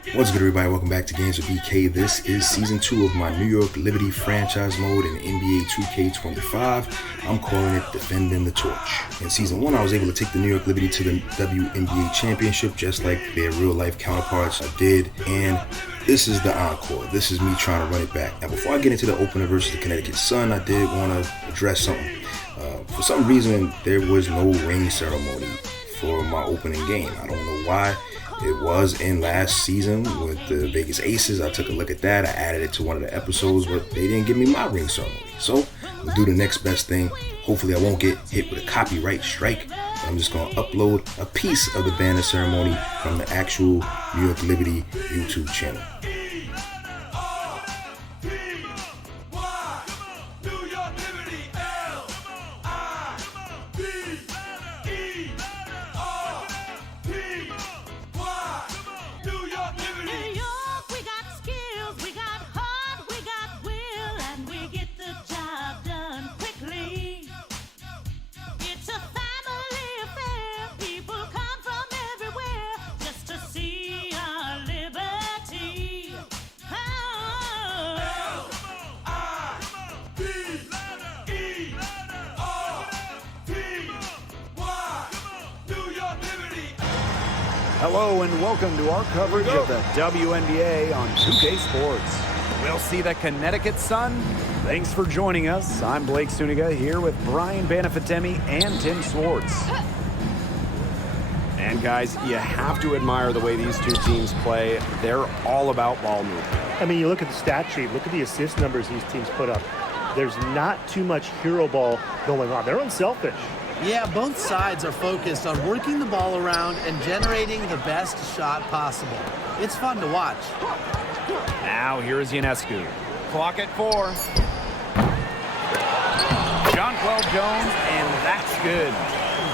What's good, everybody? Welcome back to Games with BK. This is Season 2 of my New York Liberty franchise mode in NBA 2K25. I'm calling it Defending the Torch. In Season 1, I was able to take the New York Liberty to the WNBA championship, just like their real-life counterparts did, and this is the encore. This is me trying to run it back. Now, before I get into the opener versus the Connecticut Sun, I did want to address something. For some reason, there was no ring ceremony for my opening game. I don't know why. It was in last season with the Vegas Aces. I took a look at that. I added it to one of the episodes, but they didn't give me my ring ceremony. So we'll do the next best thing. Hopefully I won't get hit with a copyright strike. I'm just going to upload a piece of the banner ceremony from the actual New York Liberty YouTube channel. Hello and welcome to our coverage of the WNBA on 2K Sports. We'll see the Connecticut Sun. Thanks for joining us. I'm Blake Suniga here with Brian Banafitemi and Tim Swartz. And guys, you have to admire the way these two teams play. They're all about ball movement. I mean, you look at the stat sheet, look at the assist numbers these teams put up. There's not too much hero ball going on. They're unselfish. Yeah, both sides are focused on working the ball around and generating the best shot possible. It's fun to watch. Now here is Ionescu. Clock at 4. Jonquel Jones, and that's good.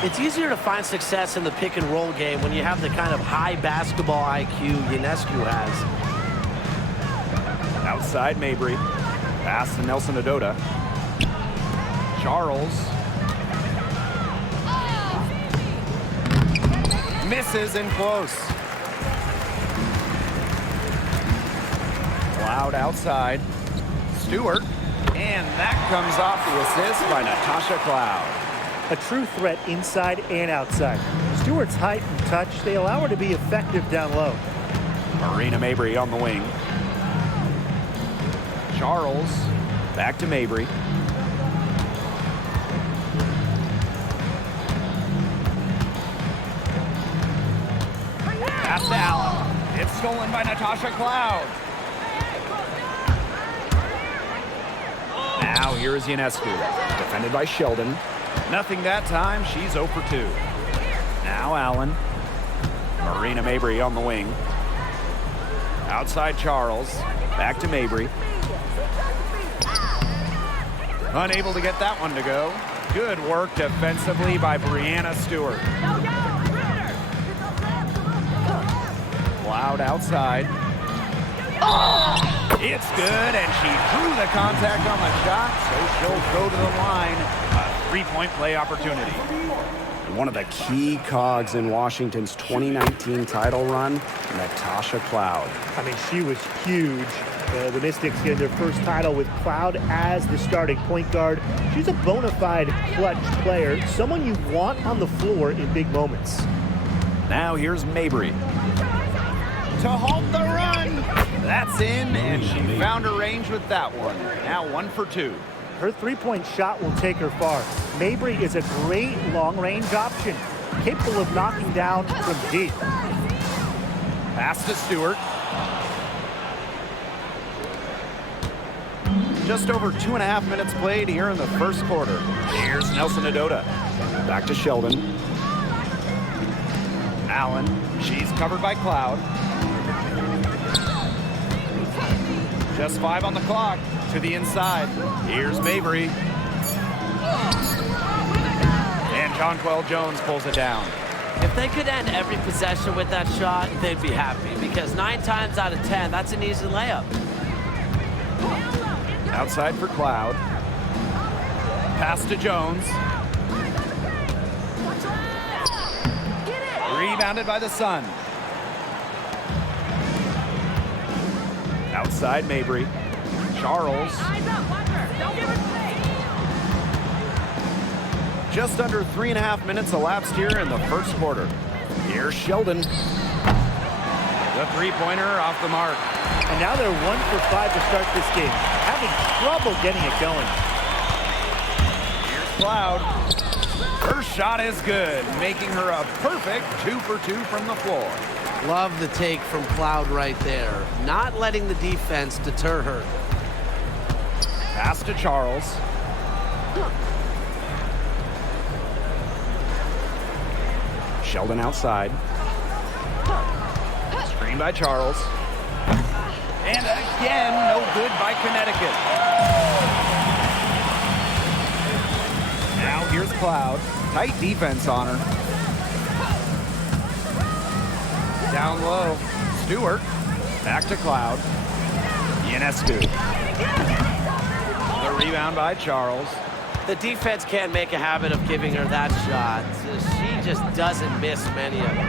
It's easier to find success in the pick and roll game when you have the kind of high basketball IQ Ionescu has. Outside Mabry. Pass to Nelson Adota. Charles. Misses in close. Cloud outside. Stewart. And that comes off the assist by Natasha Cloud. A true threat inside and outside. Stewart's height and touch, they allow her to be effective down low. Marina Mabry on the wing. Charles. Back to Mabry. Pass to Allen. It's stolen by Natasha Cloud. Now here is Ionescu. Defended by Sheldon. Nothing that time. She's 0 for 2. Now Allen. Marina Mabry on the wing. Outside Charles. Back to Mabry. Unable to get that one to go. Good work defensively by Brianna Stewart. Cloud outside. It's good, and she drew the contact on the shot, so she'll go to the line. A three-point play opportunity. One of the key cogs in Washington's 2019 title run, Natasha Cloud. I mean, she was huge. The Mystics getting their first title with Cloud as the starting point guard. She's a bona fide clutch player, someone you want on the floor in big moments. Now here's Mabry. To halt the run. That's in, and she found her range with that one. Now 1 for 2. Her three-point shot will take her far. Mabry is a great long-range option, capable of knocking down from deep. Pass to Stewart. Just over 2.5 minutes played here in the first quarter. Here's Nelson Adota. Back to Sheldon. Allen. She's covered by Cloud. Just 5 on the clock. To the inside. Here's Mabry. And Jonquel Jones pulls it down. If they could end every possession with that shot, they'd be happy. Because 9 times out of 10, that's an easy layup. Outside for Cloud. Pass to Jones. Rebounded by the Sun. Outside Mabry. Charles. Just under 3.5 minutes elapsed here in the first quarter. Here's Sheldon. The three-pointer off the mark. And now they're 1 for 5 to start this game. Having trouble getting it going. Here's Cloud. Her shot is good, making her a perfect 2 for 2 from the floor. Love the take from Cloud right there. Not letting the defense deter her. Pass to Charles. Sheldon outside. Screen by Charles. And again, no good by Connecticut. Now here's Cloud. Tight defense on her. Down low. Stewart. Back to Cloud. Ionescu. The rebound by Charles. The defense can't make a habit of giving her that shot. She just doesn't miss many of them.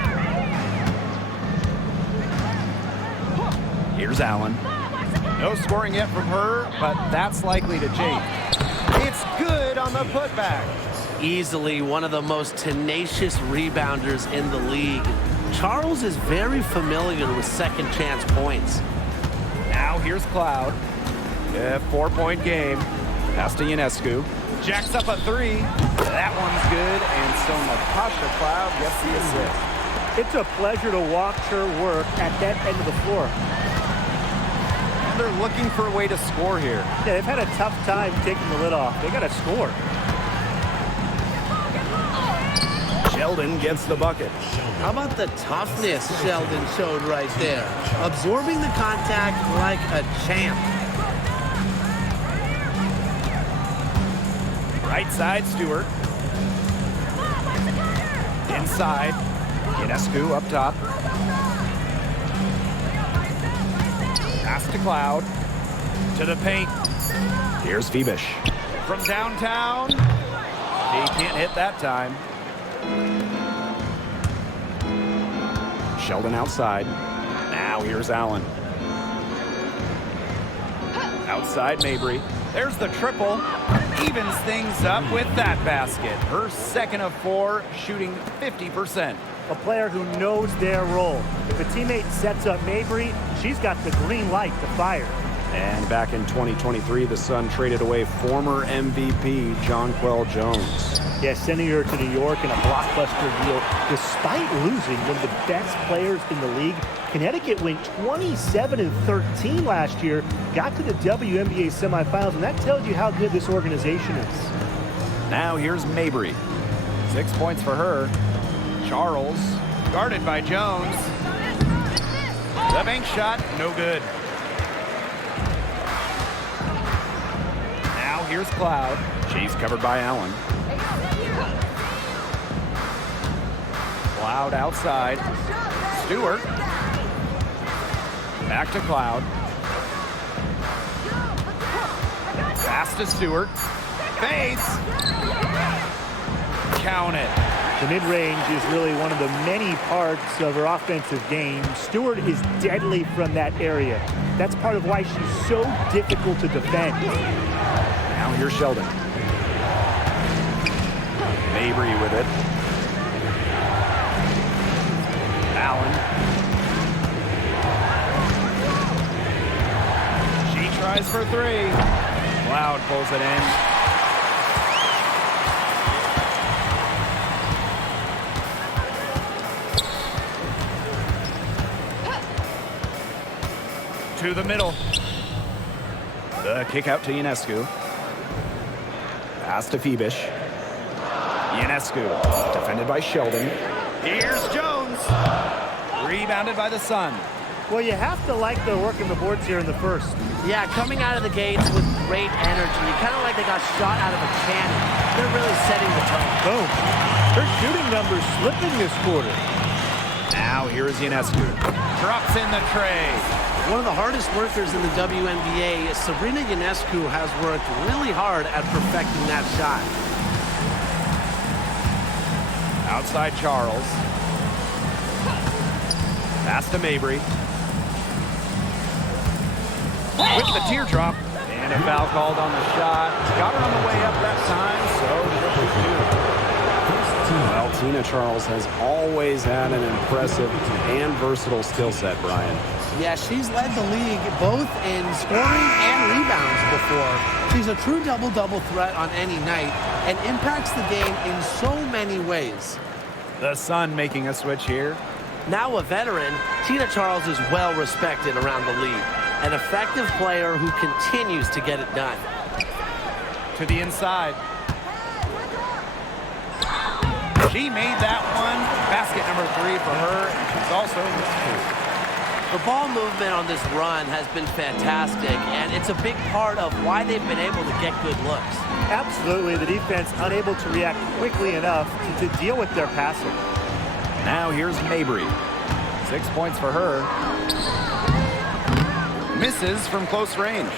Here's Allen. No scoring yet from her, but that's likely to change. It's good on the putback. Easily one of the most tenacious rebounders in the league. Charles is very familiar with second chance points. Now here's Cloud. 4-point game. Pass to Ionescu. Jacks up a three. That one's good, and so Natasha Cloud gets the assist. It's a pleasure to watch her work at that end of the floor. They're looking for a way to score here. Yeah, they've had a tough time taking the lid off. They got to score. Sheldon gets the bucket. How about the toughness Sheldon showed right there? Absorbing the contact like a champ. Right side, Stewart. Inside. Ionescu up top. Pass to Cloud. To the paint. Here's Phoebish. From downtown. He can't hit that time. Sheldon outside. Now here's Allen. Outside Mabry. There's the triple. Evens things up with that basket. Her second of 4, shooting 50%. A player who knows their role. If a teammate sets up Mabry, she's got the green light to fire. And back in 2023, the Sun traded away former MVP Jonquel Jones. Yeah, sending her to New York in a blockbuster deal. Despite losing one of the best players in the league, Connecticut went 27-13 last year, got to the WNBA semifinals, and that tells you how good this organization is. Now here's Mabry. 6 points for her. Charles, guarded by Jones. The bank shot, no good. Now here's Cloud. She's covered by Allen. Cloud outside. Stewart. Back to Cloud. Pass to Stewart. Fades. Count it. The mid-range is really one of the many parts of her offensive game. Stewart is deadly from that area. That's part of why she's so difficult to defend. Now here's Sheldon. Mabry with it. Allen. She tries for 3. Cloud pulls it in. To the middle. The kick out to Ionescu. Pass to Phoebish. Ionescu, defended by Sheldon. Here's Jones. Rebounded by the Sun. Well, you have to like their work in the boards here in the first. Yeah, coming out of the gates with great energy. Kind of like they got shot out of a cannon. They're really setting the tone. Boom. Her shooting numbers slipping this quarter. Now here's Ionescu. Drops in the tray. One of the hardest workers in the WNBA, Sabrina Ionescu, has worked really hard at perfecting that shot. Outside Charles. Pass to Mabry. with the teardrop. And a foul called on the shot. Got her on the way up that time, so well, Tina Charles has always had an impressive and versatile skill set, Brian. Yeah, she's led the league both in scoring and rebounds before. She's a true double-double threat on any night and impacts the game in so many ways. The Sun making a switch here. Now a veteran, Tina Charles is well respected around the league. An effective player who continues to get it done. To the inside. She made that one. Basket number 3 for her, and she's also missed 2. The ball movement on this run has been fantastic, and it's a big part of why they've been able to get good looks. Absolutely, the defense unable to react quickly enough to deal with their passing. Now here's Mabry. 6 points for her. Misses from close range.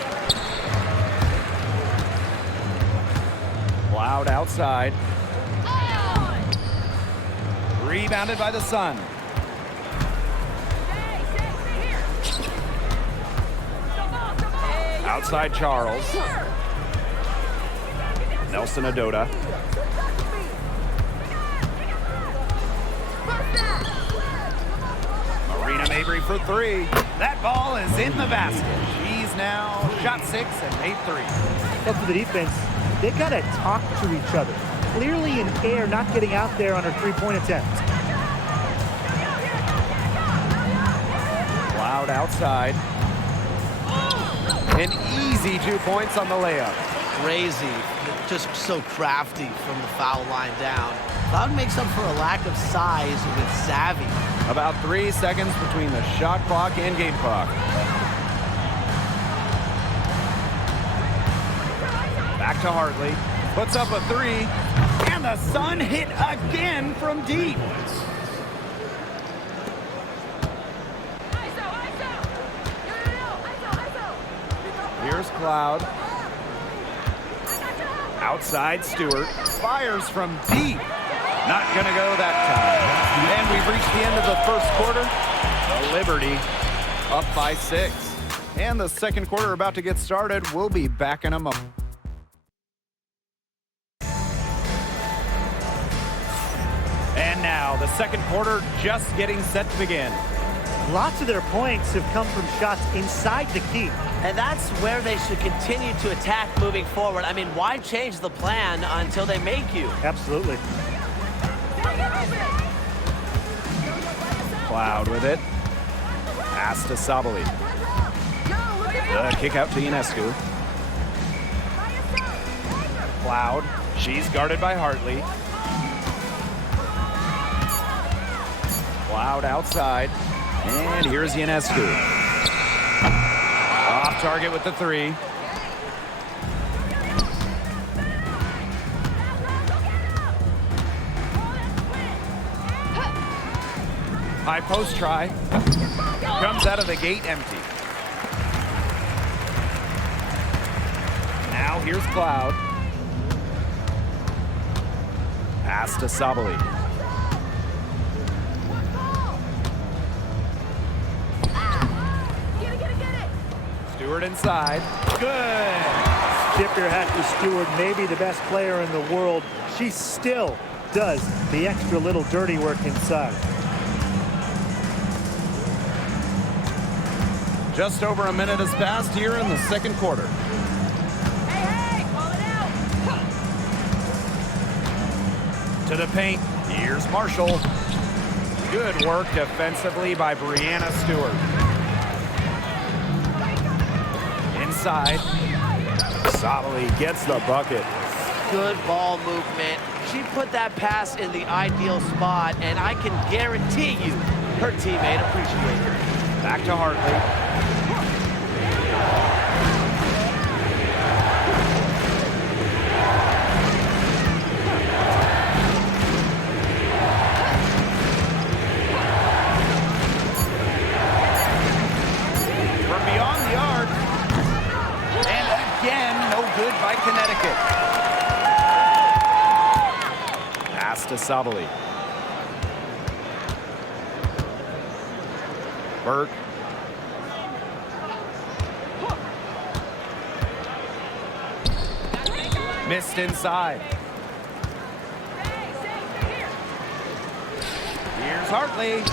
Loud outside. Rebounded by the Sun. Outside Charles. Nelson Adota. Marina Mabry for 3. That ball is in the basket. She's now shot 6 and made 3. But for the defense, they've got to talk to each other. Clearly in air, not getting out there on her three-point attempt. Loud outside. An easy 2 points on the layup. Crazy, just so crafty from the foul line down. Loud makes up for a lack of size with savvy. About 3 seconds between the shot clock and game clock. Back to Hartley. Puts up a 3. And the Sun hit again from deep. Here's Cloud. Outside Stewart. Fires from deep. Not going to go that time. And we've reached the end of the first quarter. The Liberty up by 6. And the second quarter about to get started. We'll be back in a moment. And now the second quarter just getting set to begin. Lots of their points have come from shots inside the key. And that's where they should continue to attack moving forward. I mean, why change the plan until they make you? Absolutely. Cloud with it. Pass to Sabali. The kick out to Ionescu. Cloud. She's guarded by Hartley. Cloud outside. And here's Ionescu. Off target with the 3. High post try. Comes out of the gate empty. Now here's Cloud. Pass to Sabali. Stewart inside. Good. Tip your hat to Stewart, maybe the best player in the world. She still does the extra little dirty work inside. Just over a minute has passed here in the second quarter. Hey, call it out. To the paint. Here's Marshall. Good work defensively by Brianna Stewart. Inside. Sabali gets the bucket. Good ball movement. She put that pass in the ideal spot, and I can guarantee you her teammate appreciated it. Back to Hartley. From beyond the arc. And again, no good by Connecticut. Pass to Sabali. Burke. Missed inside. Here's Hartley.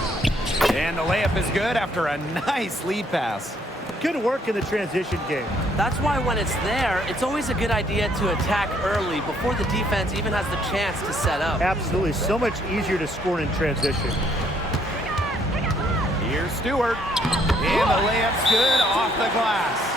And the layup is good after a nice lead pass. Good work in the transition game. That's why when it's there, it's always a good idea to attack early before the defense even has the chance to set up. Absolutely. So much easier to score in transition. Here's Stewart. And the layup's good off the glass.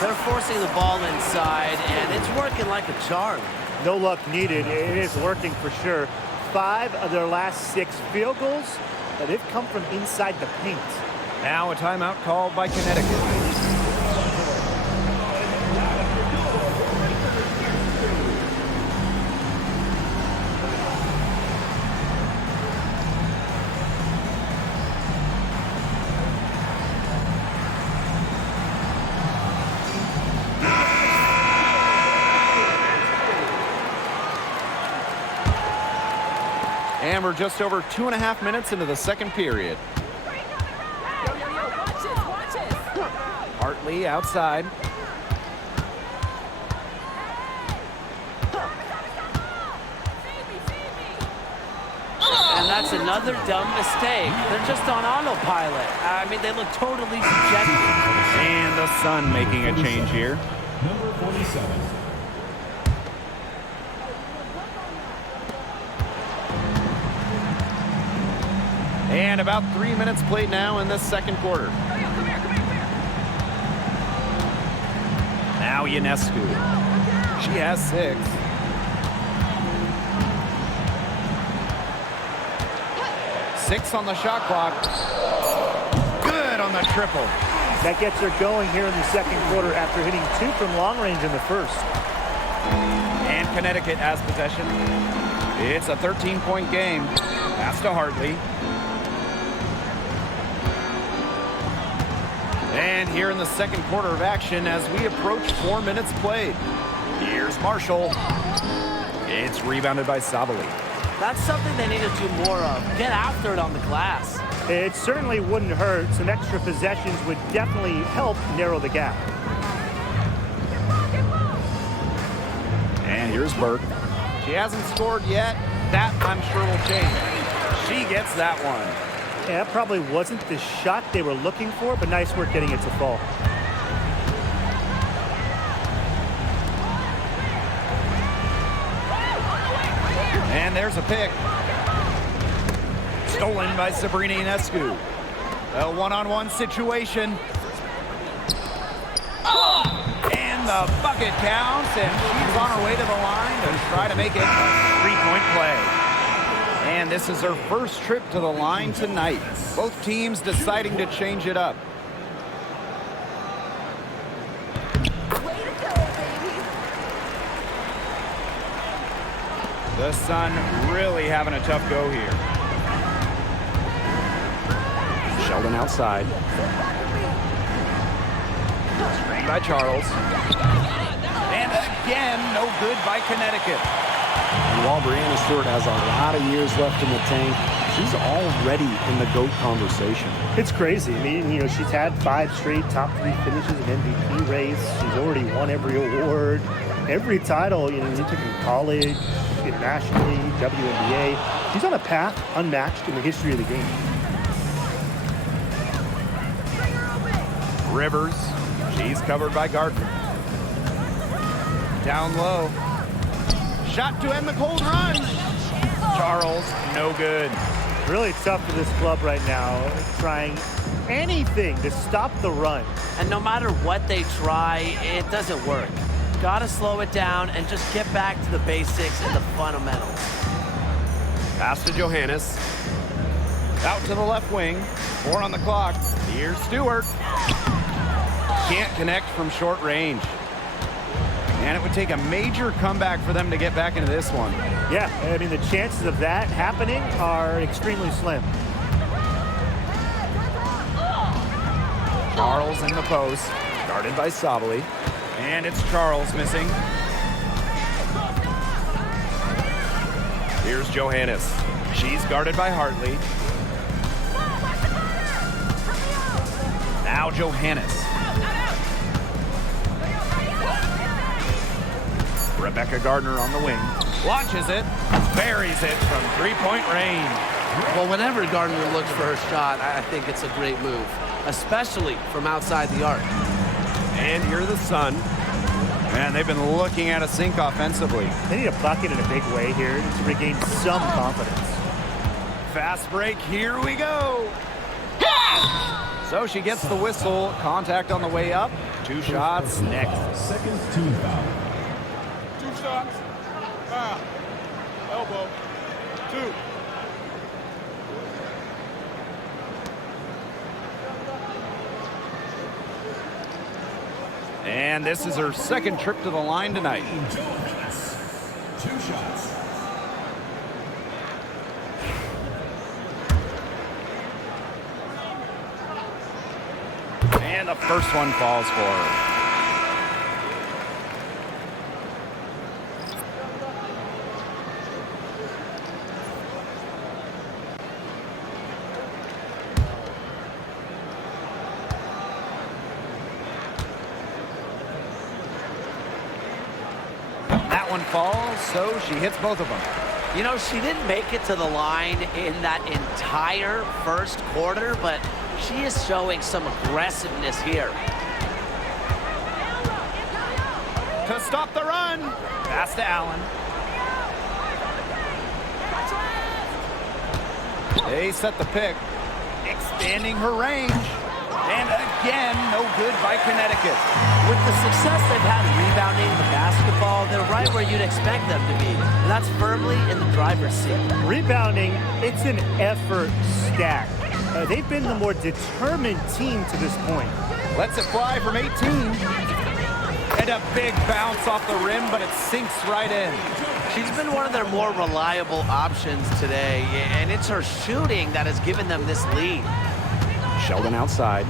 They're forcing the ball inside, and it's working like a charm. No luck needed. It is working for sure. 5 of their last 6 field goals, they've come from inside the paint. Now a timeout called by Connecticut. And we're just over 2.5 minutes into the second period. Hartley outside. And that's another dumb mistake. They're just on autopilot. I mean, they look totally dejected. And the Sun making a change here. Number 47. And about 3 minutes played now in this second quarter. Now Ionescu. She has 6. Six on the shot clock. Good on the triple. That gets her going here in the second quarter after hitting 2 from long range in the first. And Connecticut has possession. It's a 13-point game. Pass to Hartley. And here in the second quarter of action as we approach 4 minutes played. Here's Marshall. It's rebounded by Sabali. That's something they need to do more of. Get after it on the glass. It certainly wouldn't hurt. Some extra possessions would definitely help narrow the gap. And here's Burke. She hasn't scored yet. That, I'm sure, will change. She gets that one. Yeah, that probably wasn't the shot they were looking for, but nice work getting it to fall. And there's a pick. Stolen by Sabrina Ionescu. A one-on-one situation. And the bucket counts, and she's on her way to the line to try to make it a 3-point play. And this is her first trip to the line tonight. Both teams deciding to change it up. The Sun really having a tough go here. Sheldon outside. Screen by Charles. And again, no good by Connecticut. And while Breanna Stewart has a lot of years left in the tank, she's already in the GOAT conversation. It's crazy. I mean, she's had 5 straight top 3 finishes in MVP race. She's already won every award, every title. You took in college, nationally, WNBA. She's on a path unmatched in the history of the game. Rivers, she's covered by Gardner. Down low. Shot to end the cold run. Charles, no good. Really tough for this club right now, trying anything to stop the run. And no matter what they try, it doesn't work. Gotta slow it down and just get back to the basics and the fundamentals. Pass to Johannes. Out to the left wing. 4 on the clock. Here's Stewart. Can't connect from short range. And it would take a major comeback for them to get back into this one. Yeah, I mean, the chances of that happening are extremely slim. Charles in the post. Guarded by Sabali. And it's Charles missing. Here's Johannes. She's guarded by Hartley. Now Johannes. Rebecca Gardner on the wing. Launches it. Buries it from three-point range. Well, whenever Gardner looks for her shot, I think it's a great move, especially from outside the arc. And here are the Sun. And they've been looking at a sink offensively. They need a bucket in a big way here to regain some confidence. Fast break, here we go. So she gets the whistle. Contact on the way up. 2 shots next. Second team foul. 2 shots. Foul. Elbow. 2. And this is her second trip to the line tonight. 2 shots. And the first one falls for her. That one falls, so she hits both of them. You know, she didn't make it to the line in that entire first quarter, but she is showing some aggressiveness here. To stop the run. Pass to Allen. They set the pick, expanding her range. And again, no good by Connecticut. With the success they've had rebounding the basketball, they're right where you'd expect them to be. And that's firmly in the driver's seat. Rebounding, it's an effort stack. They've been the more determined team to this point. Lets it fly from 18. And a big bounce off the rim, but it sinks right in. She's been one of their more reliable options today, and it's her shooting that has given them this lead. Sheldon outside.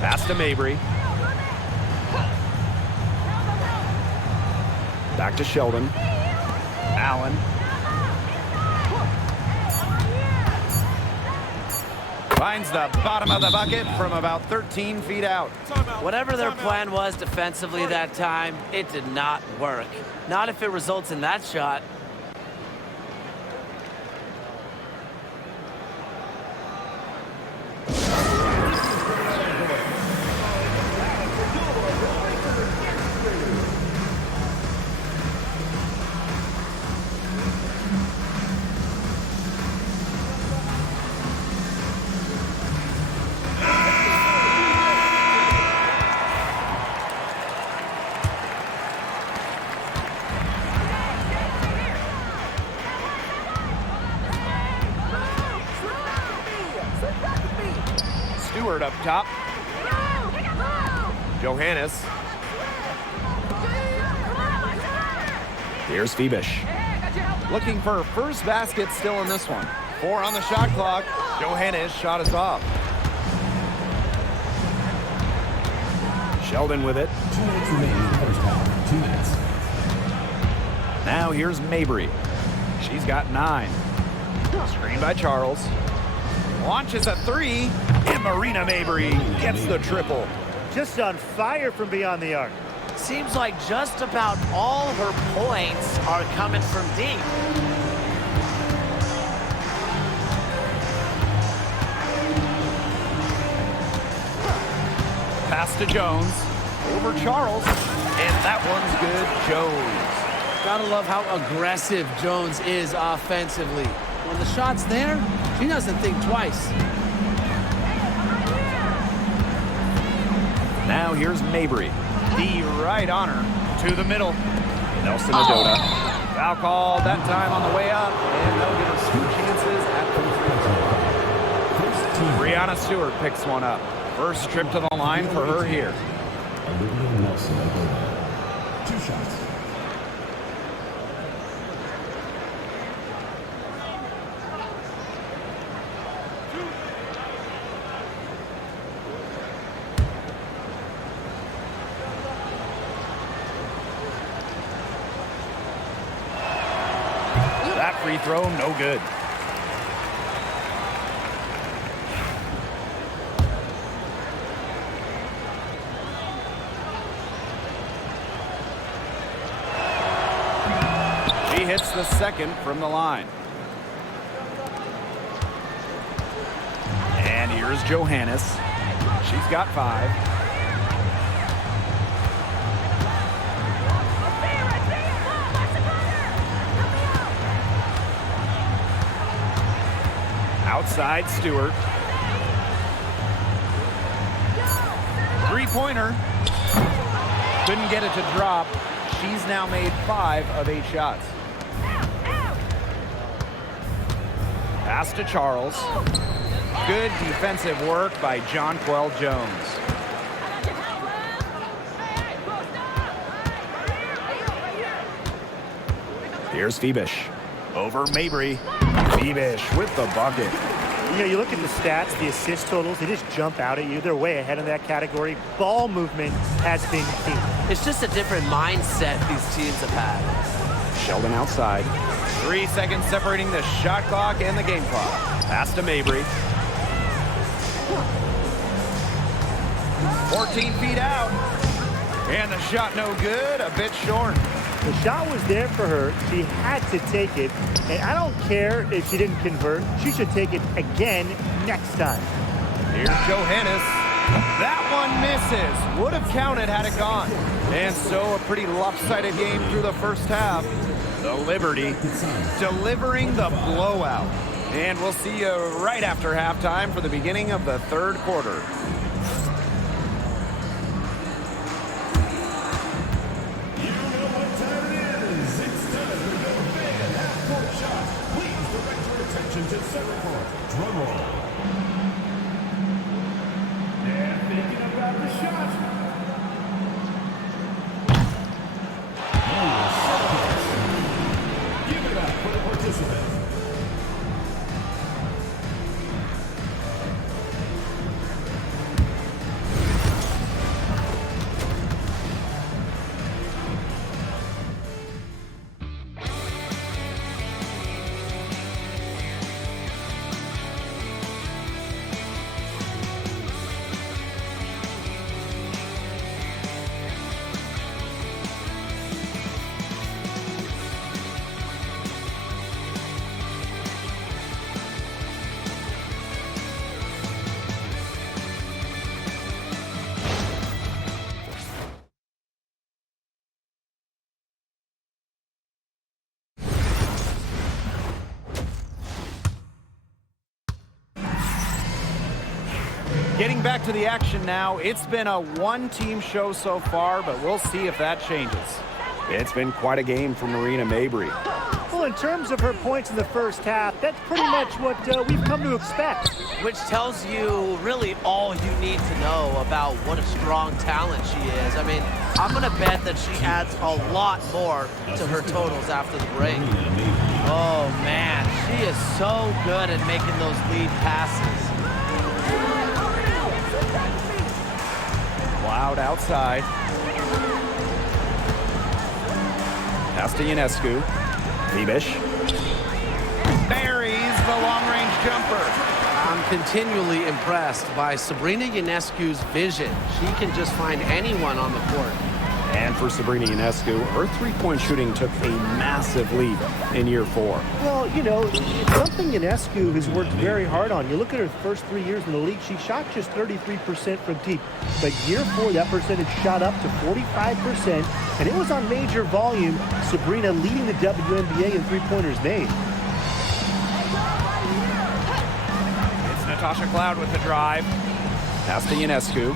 Pass to Mabry. Back to Sheldon. Allen. Finds the bottom of the bucket from about 13 feet out. Whatever their plan was defensively that time, it did not work. Not if it results in that shot. Stewart up top. Johannes. Here's Phoebish. Looking for her first basket still in this one. 4 on the shot clock. Johannes shot is off. Sheldon with it. 2 minutes remaining in the first half. 2 minutes. Now here's Mabry. She's got 9. Screen by Charles. Launches a 3. And Marina Mabry gets the triple. Just on fire from beyond the arc. Seems like just about all her points are coming from deep. Pass to Jones. Over Charles. And that one's good. Jones. Gotta love how aggressive Jones is offensively. When the shot's there, she doesn't think twice. Now here's Mabry. The right on her. To the middle. Nelson Adota. Foul call that time on the way up. And they'll give us 2 chances at the free throw line. Brianna Stewart picks one up. First trip to the line for her here. Olivia Nelson Adota. 2 shots. That free throw, no good. She hits the second from the line. And here's Johannes. She's got 5. Outside Stewart. Three-pointer. Couldn't get it to drop. She's now made 5 of 8 shots. Pass to Charles. Good defensive work by Jonquel Jones. Here's Phoebish. Over Mabry. Phoebish with the bucket. You know, you look at the stats, the assist totals, they just jump out at you. They're way ahead in that category. Ball movement has been key. It's just a different mindset these teams have had. Sheldon outside. 3 seconds separating the shot clock and the game clock. Pass to Mabry. 14 feet out. And the shot no good, a bit short. The shot was there for her. She had to take it. And I don't care if she didn't convert. She should take it again next time. Here's Johannes. That one misses. Would have counted had it gone. And so a pretty lopsided game through the first half. The Liberty delivering the blowout. And we'll see you right after halftime for the beginning of the third quarter. Drum roll. And thinking about the shot. Give it up for the participant. Getting back to the action now. It's been a one-team show so far, but we'll see if that changes. It's been quite a game for Marina Mabry. Well, in terms of her points in the first half, that's pretty much what we've come to expect. Which tells you really all you need to know about what a strong talent she is. I mean, I'm going to bet that she adds a lot more to her totals after the break. Oh, man, she is so good at making those lead passes. Loud outside. Pass to Ionescu. Phoebish. Buries the long-range jumper. I'm continually impressed by Sabrina Ionescu's vision. She can just find anyone on the court. And for Sabrina Ionescu, her three-point shooting took a massive leap in year 4. Well, you know, it's something Ionescu has worked very hard on. You look at her first 3 years in the league, she shot just 33% from deep. But year 4, that percentage shot up to 45%, and it was on major volume. Sabrina leading the WNBA in three-pointers made. It's Natasha Cloud with the drive. Pass to Ionescu.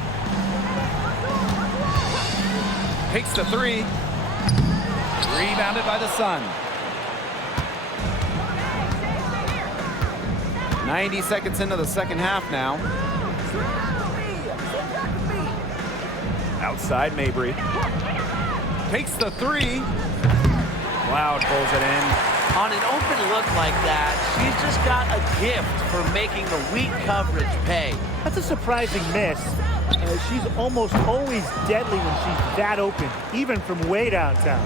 Takes the 3. Rebounded by the Sun. 90 seconds into the second half now. Outside Mabry. Takes the 3. Cloud pulls it in. On an open look like that, she's just got a gift for making the weak coverage pay. That's a surprising miss. She's almost always deadly when she's that open, even from way downtown.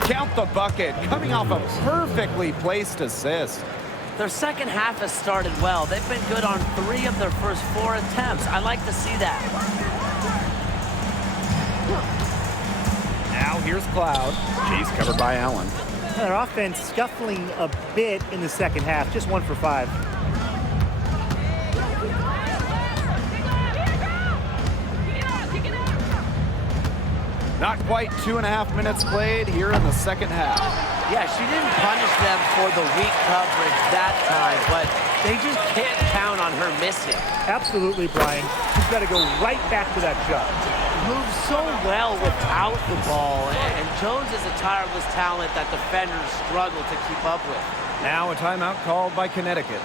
Count the bucket, coming off a perfectly placed assist. Their second half has started well. They've been good on 3 of their first 4 attempts. I like to see that. here's Cloud. She's covered by Allen. Their offense scuffling a bit in the second half, just 1 for 5. Not quite 2.5 minutes played here in the second half. Yeah, she didn't punish them for the weak coverage that time, but they just can't count on her missing. Absolutely, Brian. She's got to go right back to that shot. Moves so well without the ball, and Jones is a tireless talent that defenders struggle to keep up with. Now a timeout called by Connecticut.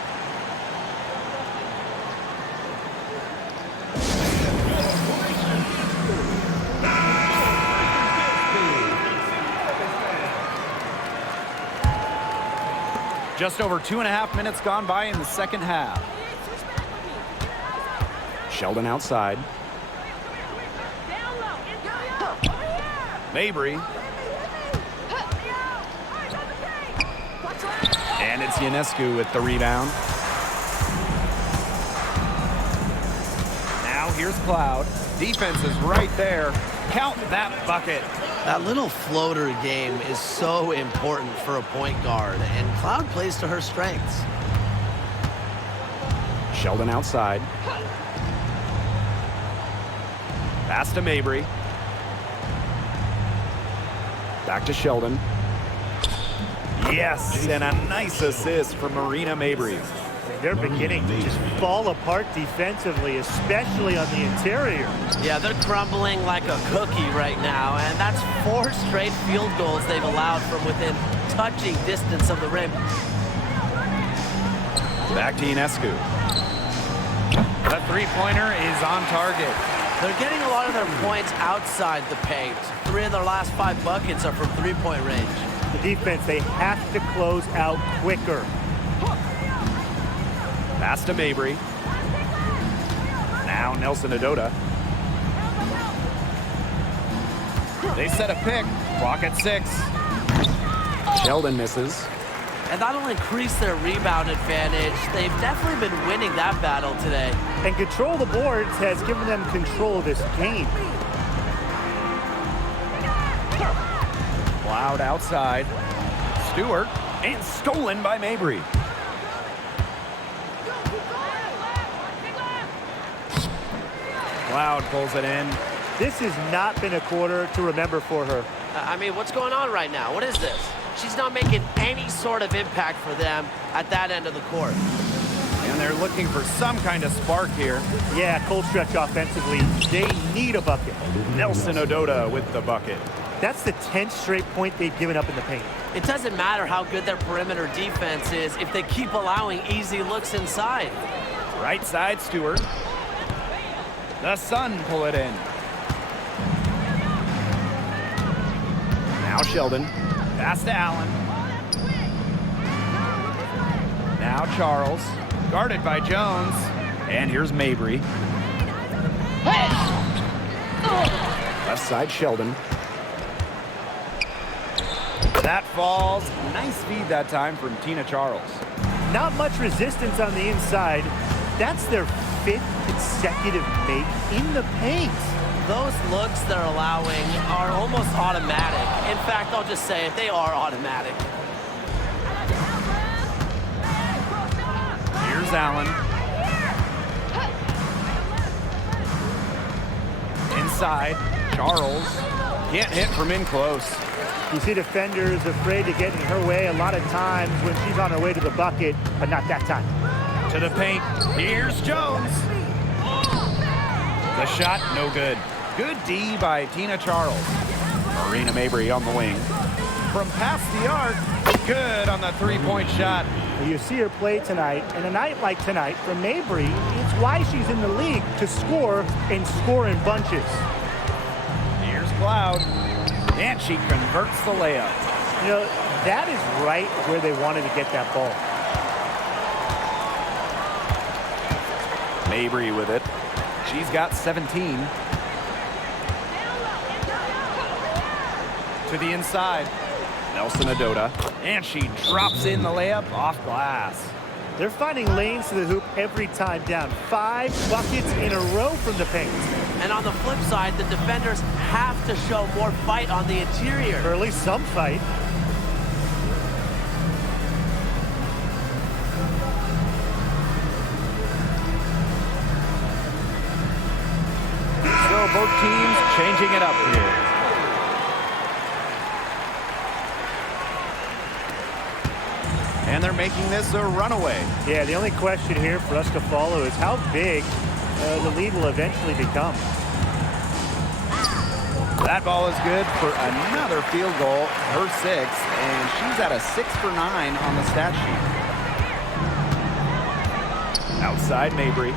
Just over 2.5 minutes gone by in the second half. Sheldon outside. Mabry. And it's Ionescu with the rebound. Now here's Cloud. Defense is right there. Count that bucket. That little floater game is so important for a point guard, and Cloud plays to her strengths. Sheldon outside. Pass to Mabry. Back to Sheldon. Yes, and a nice assist from Marina Mabry. They're beginning to just fall apart defensively, especially on the interior. Yeah, they're crumbling like a cookie right now, and that's 4 straight field goals they've allowed from within touching distance of the rim. Back to Ionescu. The three-pointer is on target. They're getting a lot of their points outside the paint. 3 of their last 5 buckets are from three-point range. The defense, they have to close out quicker. Pass to Mabry. Now Nelson Adota. They set a pick. Clock at 6. Sheldon misses. And that'll increase their rebound advantage. They've definitely been winning that battle today. And control of the boards has given them control of this game. Cloud outside. Stewart. And stolen by Mabry. Cloud pulls it in. This has not been a quarter to remember for her. I mean, what's going on right now? What is this? She's not making any sort of impact for them at that end of the court. And they're looking for some kind of spark here. Yeah, cold stretch offensively. They need a bucket. Nelson Adota with the bucket. That's the 10th straight point they've given up in the paint. It doesn't matter how good their perimeter defense is if they keep allowing easy looks inside. Right side, Stewart. The Sun pull it in. Now Sheldon. Pass to Allen. Now Charles. Guarded by Jones. And here's Mabry. Left side, Sheldon. That falls. Nice feed that time from Tina Charles. Not much resistance on the inside. That's their 5th consecutive make in the paint. Those looks they're allowing are almost automatic. In fact, I'll just say it, they are automatic. Here's Allen. Inside, Charles. Can't hit from in close. You see defenders afraid to get in her way a lot of times when she's on her way to the bucket, but not that time. To the paint. Here's Jones. The shot, no good. Good D by Tina Charles. Marina Mabry on the wing. From past the arc, good on the three-point shot. You see her play tonight, and a night like tonight from Mabry, it's why she's in the league, to score and score in bunches. Here's Cloud, and she converts the layup. You know, that is right where they wanted to get that ball. Mabry with it. She's got 17. To the inside. Nelson Adota. And she drops in the layup off glass. They're finding lanes to the hoop every time down. 5 buckets in a row from the paint. And on the flip side, the defenders have to show more fight on the interior. Or at least some fight. So both teams changing it up here. And they're making this a runaway. Yeah, the only question here for us to follow is how big the lead will eventually become. That ball is good for another field goal, her 6th, and she's at a 6 for 9 on the stat sheet. Outside Mabry.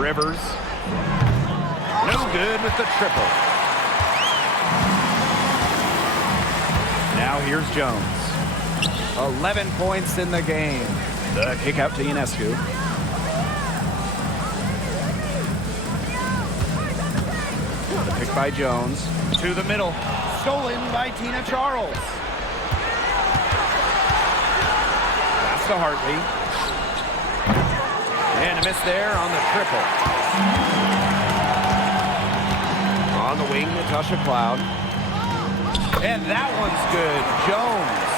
Rivers. No good with the triple. Now here's Jones. 11 points in the game. The kick out to Ionescu. The pick by Jones. To the middle. Stolen by Tina Charles. Pass to Hartley. And a miss there on the triple. On the wing, Natasha Cloud. And that one's good. Jones.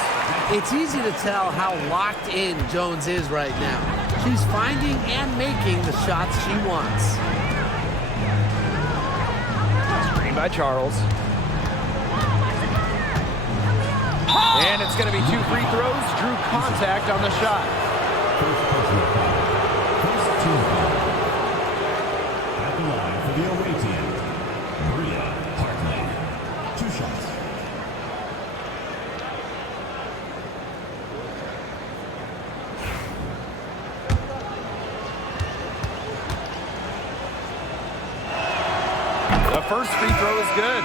It's easy to tell how locked in Jones is right now. She's finding and making the shots she wants. Screen by Charles. And it's going to be 2 free throws. Drew contact on the shot. At the line for the away team, Maria Hartley. 2 shots. The first free throw is good.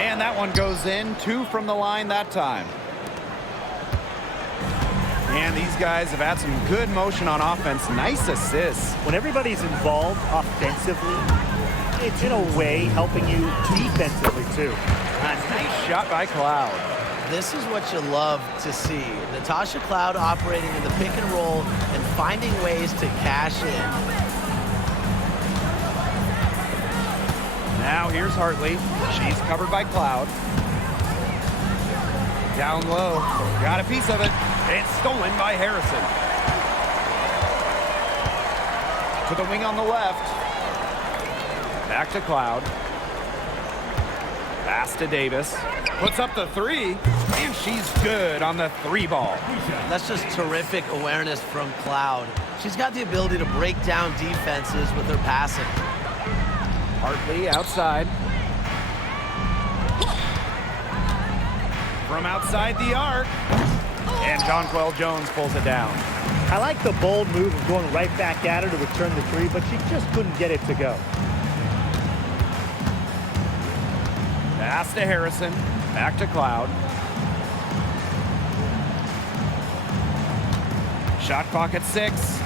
And that one goes in. 2 from the line that time. And these guys have had some good motion on offense. Nice assists. When everybody's involved offensively, it's in a way helping you defensively too. A nice shot by Cloud. This is what you love to see. Natasha Cloud operating in the pick and roll and finding ways to cash in. Now here's Hartley. She's covered by Cloud. Down low. Got a piece of it. It's stolen by Harrison. To the wing on the left. Back to Cloud. Pass to Davis. Puts up the 3. And she's good on the 3 ball. That's just terrific awareness from Cloud. She's got the ability to break down defenses with her passing. Hartley outside. From outside the arc. And Jonquel Jones pulls it down. I like the bold move of going right back at her to return the 3, but she just couldn't get it to go. Pass to Harrison. Back to Cloud. Shot clock at 6.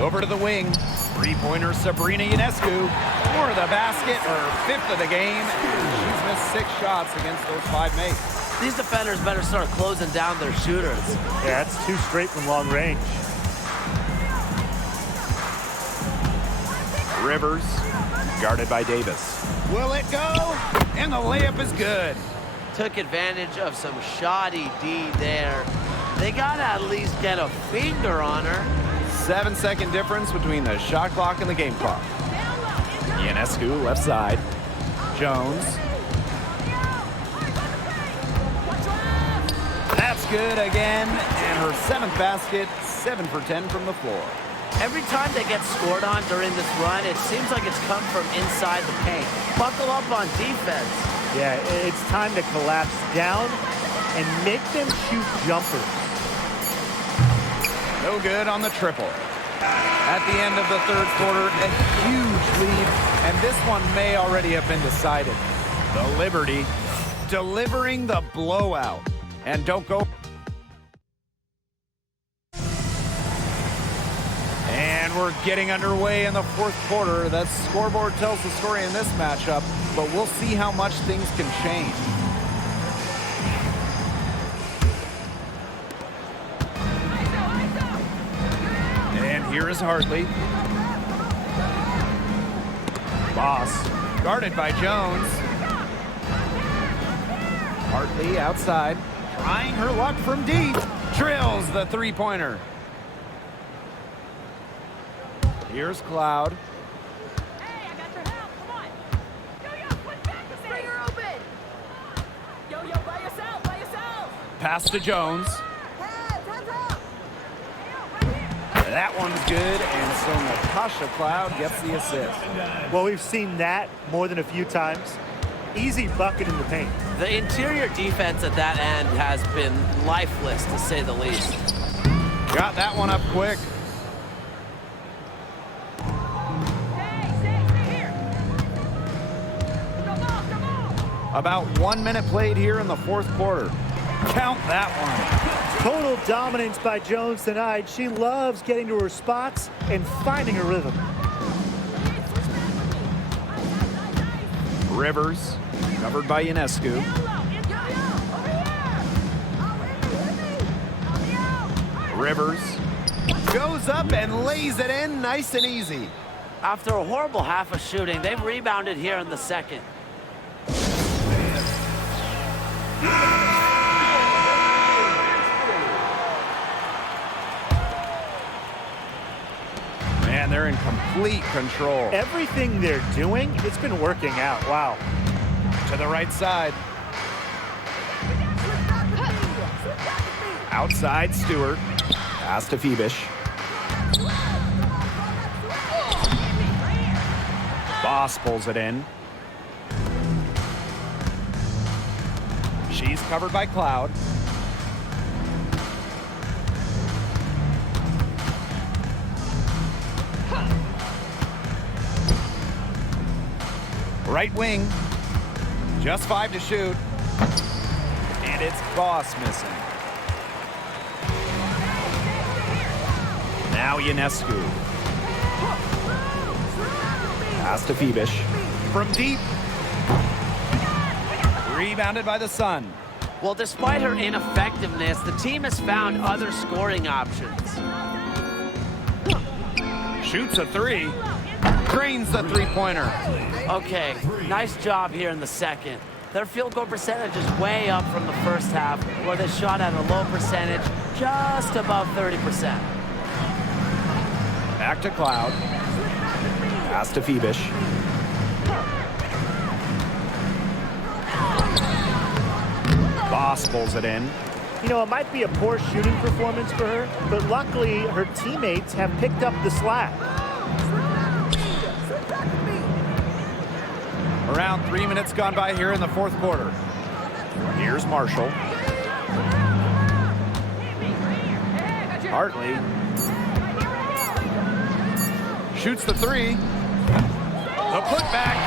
Over to the wing. 3-pointer Sabrina Ionescu. For the basket, her 5th of the game. She's missed 6 shots against those 5 mates. These defenders better start closing down their shooters. Yeah, that's 2 straight from long range. Rivers, guarded by Davis. Will it go? And the layup is good. Took advantage of some shoddy D there. They gotta at least get a finger on her. 7-second difference between the shot clock and the game clock. Ionescu, left side. Jones. That's good again. And her 7th basket, 7 for 10 from the floor. Every time they get scored on during this run, it seems like it's come from inside the paint. Buckle up on defense. Yeah, it's time to collapse down and make them shoot jumpers. No good on the triple. At the end of the 3rd quarter, a huge lead, and this one may already have been decided. The Liberty delivering the blowout. And don't go. And we're we're getting underway in the fourth quarter. That scoreboard tells the story in this matchup, but we'll see how much things can change. And here is Hartley. Boss, guarded by Jones. Hartley outside, trying her luck from deep. Drills the three-pointer. Here's Cloud. Hey, I got your help. Come on. Yo-Yo, put back the bring her open. Yo-Yo, by yourself. Pass to Jones. Hands up. That one's good, and so Natasha Cloud gets the assist. Well, we've seen that more than a few times. Easy bucket in the paint. The interior defense at that end has been lifeless, to say the least. Got that one up quick. Stay here. Come on. About 1 minute played here in the fourth quarter. Count that one. Total dominance by Jones tonight. She loves getting to her spots and finding her rhythm. Rivers, covered by Ionescu. Rivers goes up and lays it in nice and easy. After a horrible half of shooting, they've rebounded here in the second. Man, they're in complete control. Everything they're doing, it's been working out. Wow. To the right side. Outside, Stewart. Pass to Phoebish. Boss pulls it in. She's covered by Cloud. Right wing. Just 5 to shoot. And it's Boss missing. Now Ionescu. Pass to Phoebish. From deep. Rebounded by the Sun. Well, despite her ineffectiveness, the team has found other scoring options. Shoots a three. Drains the three-pointer. Okay, nice job here in the second. Their field goal percentage is way up from the first half, where they shot at a low percentage, just above 30%. Back to Cloud. Pass to Phoebish. Boss pulls it in. You know, it might be a poor shooting performance for her, but luckily her teammates have picked up the slack. Around 3 minutes gone by here in the fourth quarter. Here's Marshall. Hartley. Shoots the three. The putback.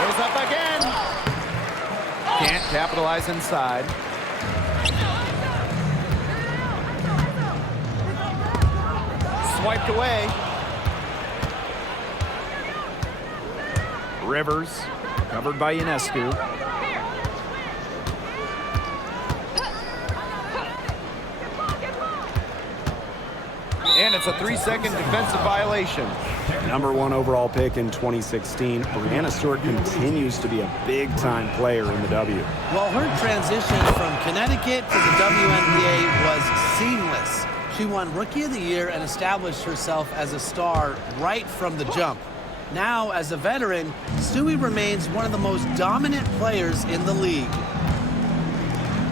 Goes up again. Can't capitalize inside. Swiped away. Rivers, covered by Ionescu. And it's a 3-second defensive violation. Number 1 overall pick in 2016, Brianna Stewart continues to be a big-time player in the W. Well, her transition from Connecticut to the WNBA was seamless. She won Rookie of the Year and established herself as a star right from the jump. Now, as a veteran, Stewie remains one of the most dominant players in the league.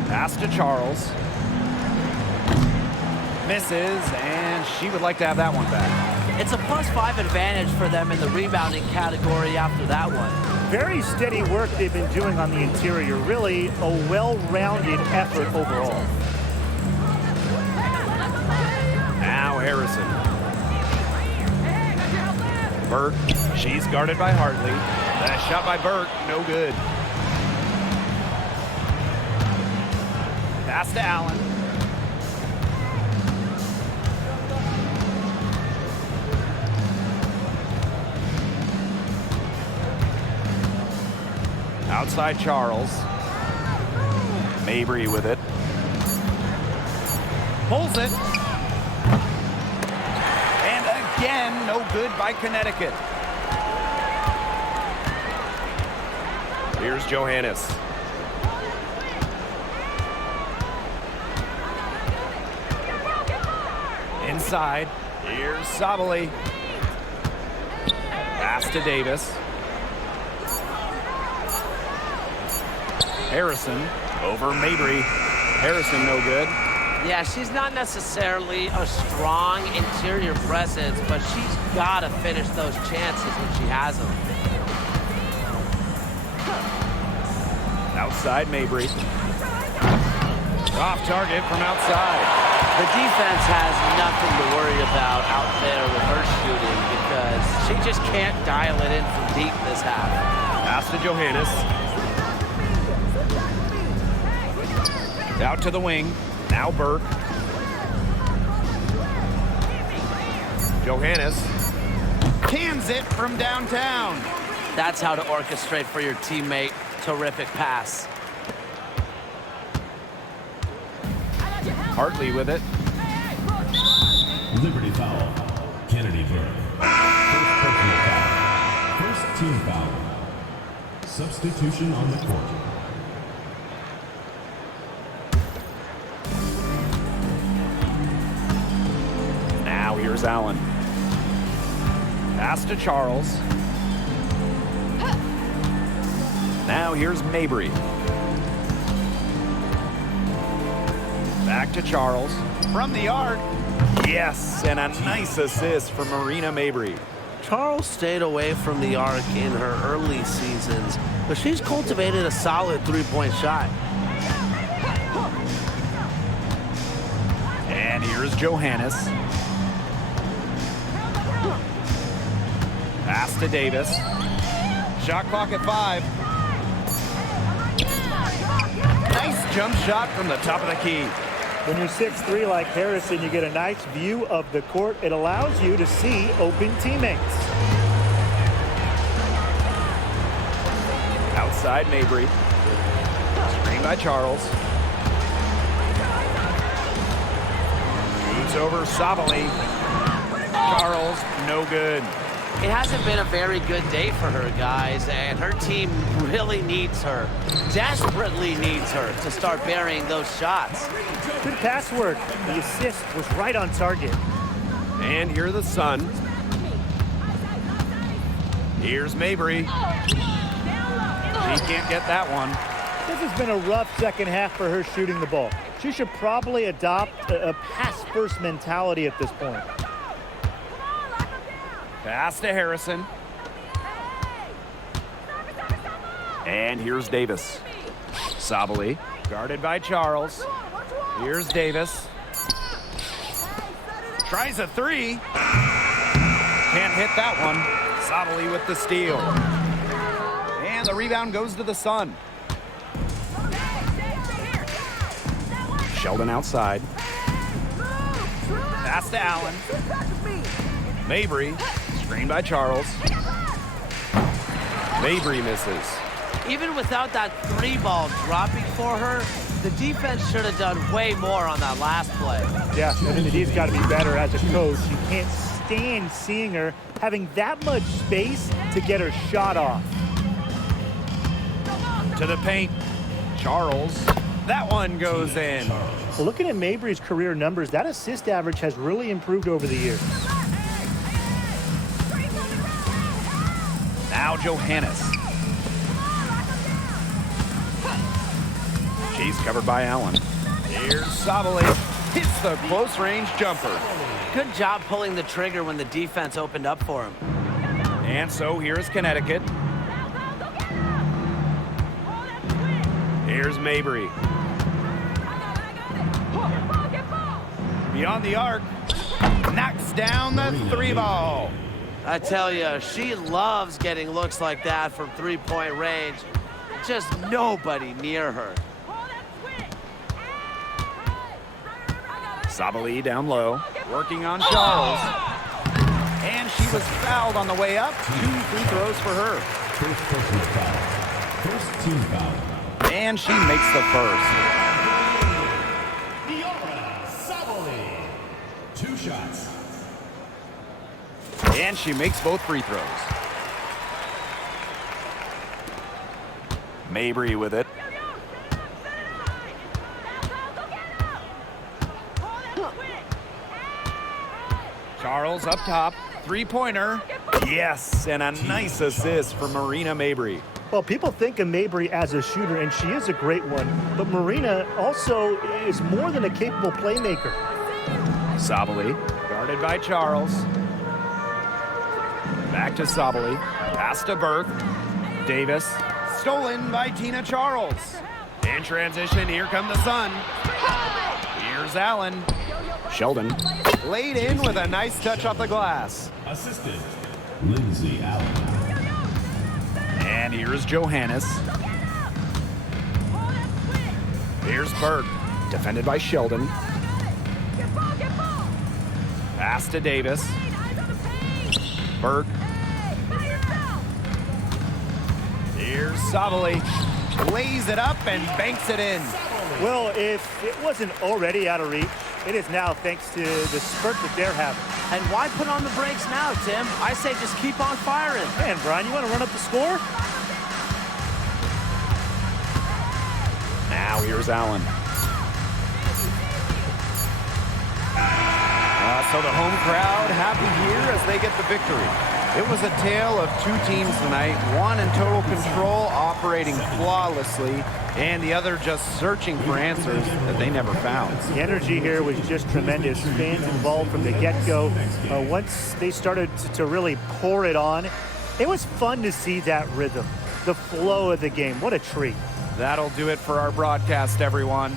Pass to Charles. Misses, and she would like to have that one back. It's a +5 advantage for them in the rebounding category after that one. Very steady work they've been doing on the interior. Really a well-rounded effort overall. Now Harrison. Burt, she's guarded by Hartley. That shot by Burt, no good. Pass to Allen. Outside Charles. Mabry with it. Pulls it. And again, no good by Connecticut. Here's Johannes. Inside. Here's Sabali. Pass to Davis. Harrison over Mabry. Harrison no good. Yeah, she's not necessarily a strong interior presence, but she's got to finish those chances when she has them. Outside Mabry. Off target from outside. The defense has nothing to worry about out there with her shooting because she just can't dial it in from deep this half. Pass to Johannes. Out to the wing. Now Burke. Johannes cans it from downtown. That's how to orchestrate for your teammate. Terrific pass. Hartley with it. Liberty foul. Kennedy Burke. First personal foul. First team foul. Substitution on the court. Now here's Allen. Pass to Charles. Now here's Mabry. Back to Charles. From the arc. Yes, and a nice assist from Marina Mabry. Charles stayed away from the arc in her early seasons, but she's cultivated a solid three-point shot. And here's Johannes. Pass to Davis. Shot clock at 5. Nice jump shot from the top of the key. When you're 6'3" like Harrison, you get a nice view of the court. It allows you to see open teammates. Outside Mabry. Screen by Charles. Moves over Sabali. Charles, no good. It hasn't been a very good day for her, guys, and her team really needs her, desperately needs her to start burying those shots. Good pass work. The assist was right on target. And here are the Sun. Here's Mabry. She can't get that one. This has been a rough second half for her shooting the ball. She should probably adopt a pass-first mentality at this point. Pass to Harrison. And here's Davis. Sabali, guarded by Charles. Here's Davis. Tries a 3. Can't hit that one. Sabali with the steal. And the rebound goes to the Sun. Sheldon outside. Pass to Allen. Mabry. Screen by Charles. Mabry misses. Even without that 3-ball dropping for her, the defense should have done way more on that last play. Yeah, I think the D's got to be better as a coach. You can't stand seeing her having that much space to get her shot off. To the paint. Charles. That one goes in. Well, looking at Mabry's career numbers, that assist average has really improved over the years. Now Johannes. She's covered by Allen. Here's Sabali. Hits the close-range jumper. Good job pulling the trigger when the defense opened up for him. And so here's Connecticut. Here's Mabry. Beyond the arc. Knocks down the 3-ball. I tell you, she loves getting looks like that from three-point range. Just nobody near her. Sabali down low, working on Charles. And she was fouled on the way up. 2 free throws for her. First personal foul. First team foul. And she makes the first. Two shots. And she makes both free throws. Mabry with it. Charles up top. Three-pointer. Yes, and a nice assist from Marina Mabry. Well, people think of Mabry as a shooter, and she is a great one. But Marina also is more than a capable playmaker. Sabali, guarded by Charles. Back to Sabali. Pass to Burke. Davis. Stolen by Tina Charles. In transition, here come the Sun. Here's Allen. Sheldon. Laid in with a nice touch off the glass. Assistant, Lindsay Allen. And here's Johannes. Here's Burke. Defended by Sheldon. Pass to Davis. Burke. Here's Sabali. Lays it up and banks it in. Well, if it wasn't already out of reach, it is now thanks to the spurt that they're having. And why put on the brakes now, Tim? I say just keep on firing. Man, Brian, you want to run up the score? Now here's Allen. So the home crowd happy here as they get the victory. It was a tale of two teams tonight, one in total control, operating flawlessly, and the other just searching for answers that they never found. The energy here was just tremendous. Fans involved from the get-go. Once they started to really pour it on, it was fun to see that rhythm, the flow of the game. What a treat. That'll do it for our broadcast, everyone.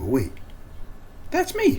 Wait, that's me.